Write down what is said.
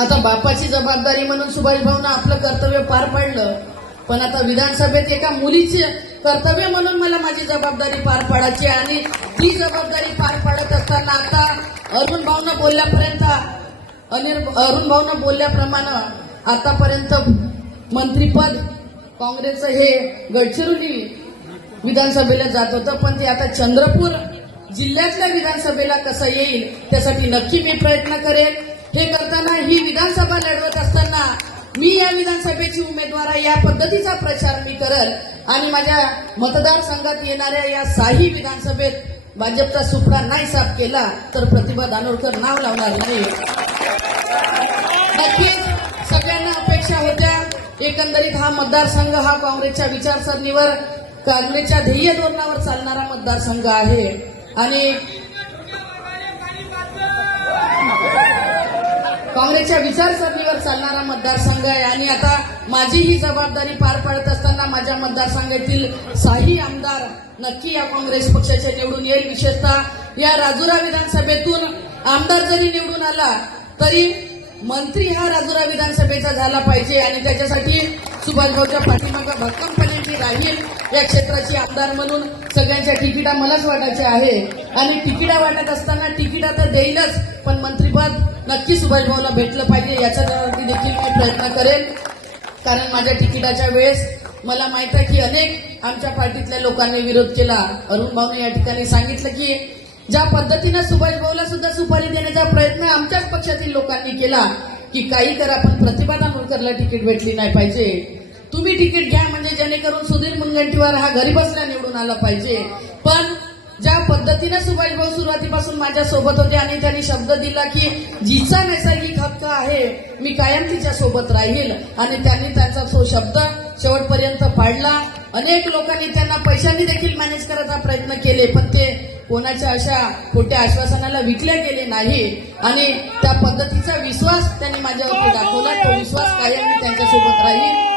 आता बापाची जबाबदारी म्हणून सुभाष भाऊनं आपलं कर्तव्य पार पाडलं. पण आता विधानसभेत एका मुलीचे कर्तव्य म्हणून मला माझी जबाबदारी पार पाडायची आहे आणि ती जबाबदारी पार पाडत असताना आता अरुण भाऊनं बोलल्यापर्यंत अरुण भाऊनं बोलल्याप्रमाणे आतापर्यंत मंत्रीपद काँग्रेसचं हे गडचिरोली विधानसभेला जात होतं. पण ते आता चंद्रपूर जिल्ह्यातल्या विधानसभेला कसं येईल त्यासाठी नक्की मी प्रयत्न करेन. हे करताना ही विधानसभा लढवत असताना मी या विधानसभेची उमेदवार आहे या पद्धतीचा प्रचार मी करल आणि माझ्या मतदारसंघात येणाऱ्या या साही विधानसभेत भाजपचा सुपडा नाही साफ केला तर प्रतिभा दानोळकर नाव लावणार नाही. नक्कीच सगळ्यांना अपेक्षा होत्या. एकंदरीत हा मतदारसंघ हा काँग्रेसच्या विचारसरणीवर काँग्रेसच्या ध्येय धोरणावर चालणारा मतदारसंघ आहे. आणि काँग्रेसच्या विचारसरणीवर चालणारा मतदारसंघ आहे. आणि आता माझी ही जबाबदारी पार पाडत असताना माझ्या मतदारसंघातील साही आमदार नक्की या काँग्रेस पक्षाचे निवडून येईल. विशेषतः या राजुरा विधानसभेतून आमदार जरी निवडून आला तरी मंत्री हा राजुरा विधानसभेचा झाला पाहिजे आणि त्याच्यासाठी सुभाषभाऊच्या पाठीमागं भक्कमपणे मी राहील या क्षेत्राची आमदार म्हणून. सगळ्यांच्या तिकिटा मलाच वाटायच्या आहे. आणि तिकिटा वाटत असताना तिकिटा तर देईलच पण मंत्रीपद नक्की सुभाषभाऊला भेटलं पाहिजे याच्या देखील मी प्रयत्न करेन. कारण माझ्या तिकिटाच्या वेळेस मला माहीत आहे की अनेक आमच्या पार्टीतल्या लोकांनी विरोध केला. अरुण भाऊने या ठिकाणी सांगितलं की ज्या पद्धतीनं सुभाष भाऊला सुद्धा सुपारी देण्याचा प्रयत्न आमच्याच पक्षातील लोकांनी केला की काही करा पण प्रतिभा मुनकरला तिकीट भेटली नाही पाहिजे. तुम्ही तिकीट घ्या म्हणजे जेणेकरून सुधीर मुनगंटीवार हा घरी बसल्या निवडून आला पाहिजे. पण ज्या पद्धतीनं सुभाष भाऊ सुरुवातीपासून माझ्या सोबत होते आणि त्यांनी शब्द दिला की जिचा नैसर्गिक हक्क आहे मी कायम तिच्या सोबत राहील. आणि त्यांनी त्यांचा तो शब्द शेवटपर्यंत पाडला. अनेक लोकांनी त्यांना पैशांनी देखील मॅनेज करायचा प्रयत्न केले पण ते कोणाच्या अशा खोट्या आश्वासनाला विकले गेले नाही आणि त्या पद्धतीचा विश्वास त्यांनी माझ्यावरती दाखवला. तो विश्वास कायम मी त्यांच्यासोबत राहील